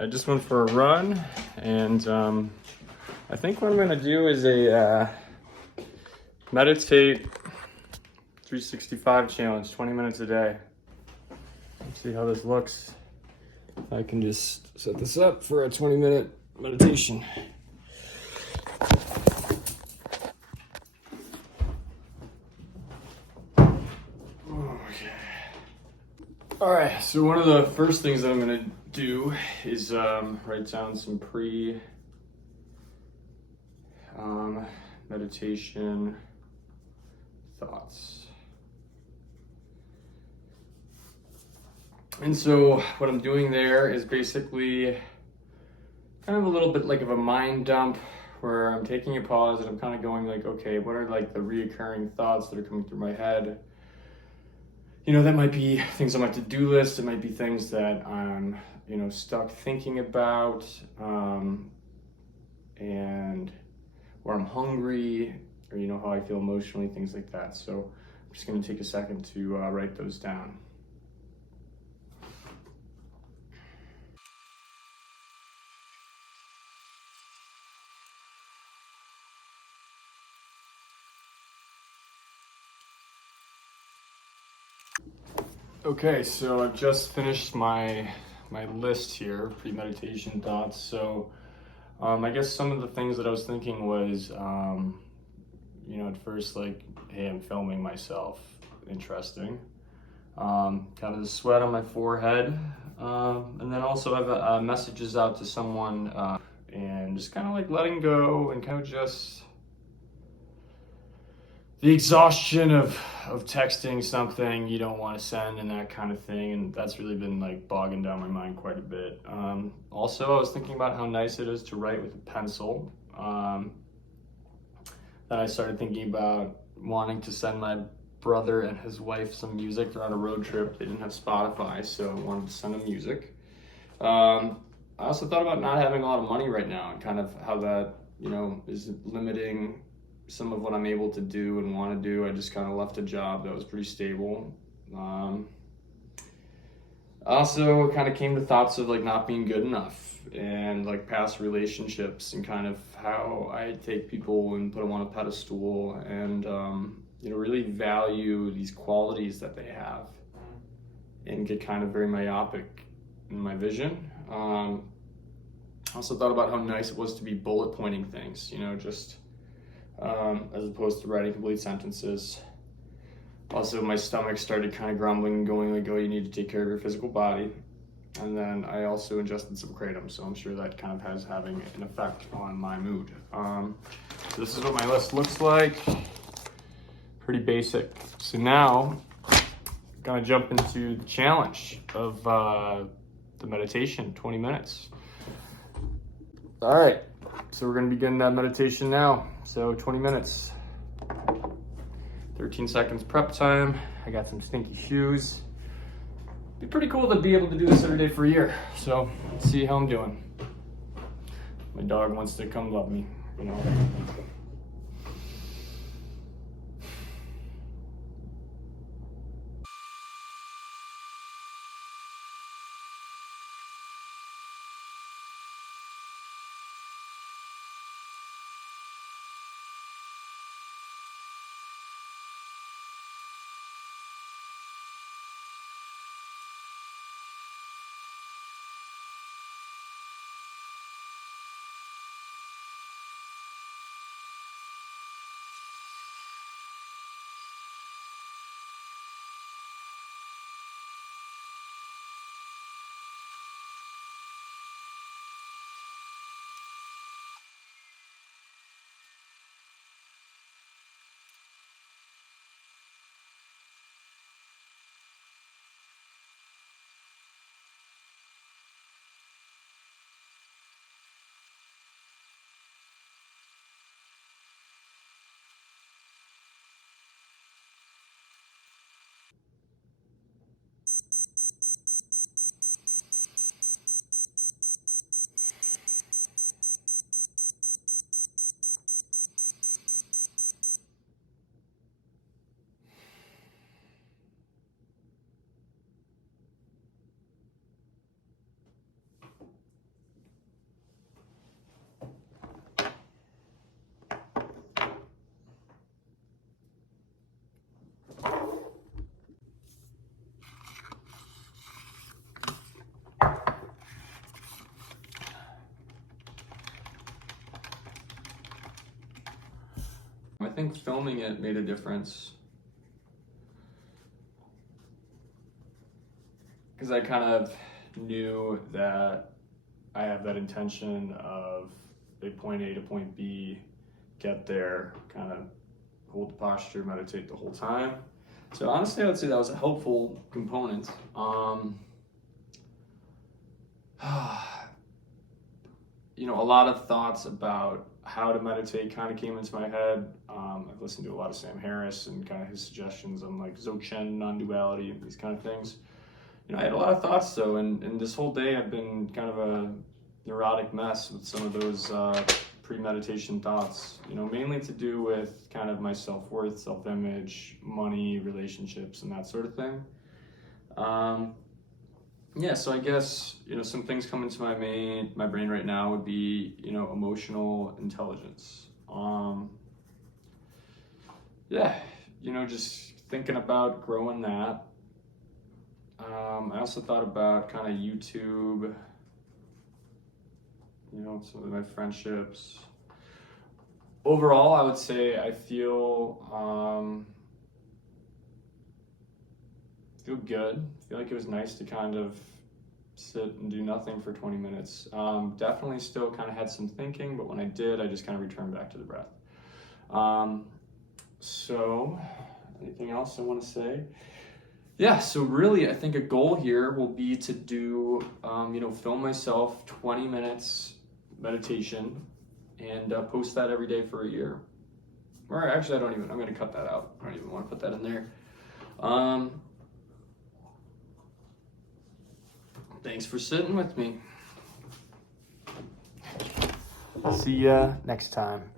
I just went for a run, and I think what I'm gonna do is a meditate 365 challenge, 20 minutes a day. Let's see how this looks. I can just set this up for a 20-minute meditation. All right, so one of the first things that I'm gonna do is write down some meditation thoughts. And so what I'm doing there is basically kind of a little bit like of a mind dump where I'm taking a pause and I'm kind of going like, okay, what are like the reoccurring thoughts that are coming through my head? You know, that might be things on my to-do list. It might be things that I'm, stuck thinking about, and where I'm hungry, or how I feel emotionally, things like that. So I'm just going to take a second to write those down. Okay, so I've just finished my list here, pre-meditation thoughts. So I guess some of the things that I was thinking was, at first, like, hey, I'm filming myself. Interesting. Kind of the sweat on my forehead. And then also I have messages out to someone, and just kind of like letting go and kind of just the exhaustion of texting something you don't want to send and that kind of thing. And that's really been like bogging down my mind quite a bit. Also, I was thinking about how nice it is to write with a pencil. Then I started thinking about wanting to send my brother and his wife some music. They're on a road trip. They didn't have Spotify, so I wanted to send them music. I also thought about not having a lot of money right now and kind of how that, is limiting some of what I'm able to do and want to do. I just kind of left a job that was pretty stable. Also kind of came to thoughts of like not being good enough and like past relationships and kind of how I take people and put them on a pedestal and, really value these qualities that they have and get kind of very myopic in my vision. Also thought about how nice it was to be bullet pointing things, just as opposed to writing complete sentences. Also, my stomach started kind of grumbling and going like, oh, you need to take care of your physical body. And then I also ingested some kratom, so I'm sure that kind of has having an effect on my mood. So this is what my list looks like. Pretty basic. So now, I'm gonna jump into the challenge of the meditation, 20 minutes. All right, so we're gonna begin that meditation now. So 20 minutes, 13 seconds prep time. I got some stinky shoes. Be pretty cool to be able to do this every day for a year. So let's see how I'm doing. My dog wants to come love me, I think filming it made a difference. Because I kind of knew that I have that intention of a point A to point B, get there, kind of hold the posture, meditate the whole time. So honestly, I would say that was a helpful component. You know, a lot of thoughts about how to meditate kind of came into my head. I've listened to a lot of Sam Harris and kind of his suggestions on like Dzogchen, non-duality, and these kind of things. You know, I had a lot of thoughts though, and this whole day I've been kind of a neurotic mess with some of those pre-meditation thoughts, you know, mainly to do with kind of my self-worth, self-image, money, relationships, and that sort of thing. Yeah, so I guess, you know, some things coming to my brain right now would be, you know, emotional intelligence. Yeah, you know, just thinking about growing that. I also thought about kind of YouTube, you know, some of my friendships. Overall, I would say I feel good. I feel like it was nice to kind of sit and do nothing for 20 minutes. Definitely still kind of had some thinking, but when I did, I just kind of returned back to the breath. So anything else I want to say? Yeah, so really, I think a goal here will be to do, you know, film myself 20 minutes meditation and post that every day for a year. Or actually, I'm going to cut that out. I don't even want to put that in there. Thanks for sitting with me. See ya next time.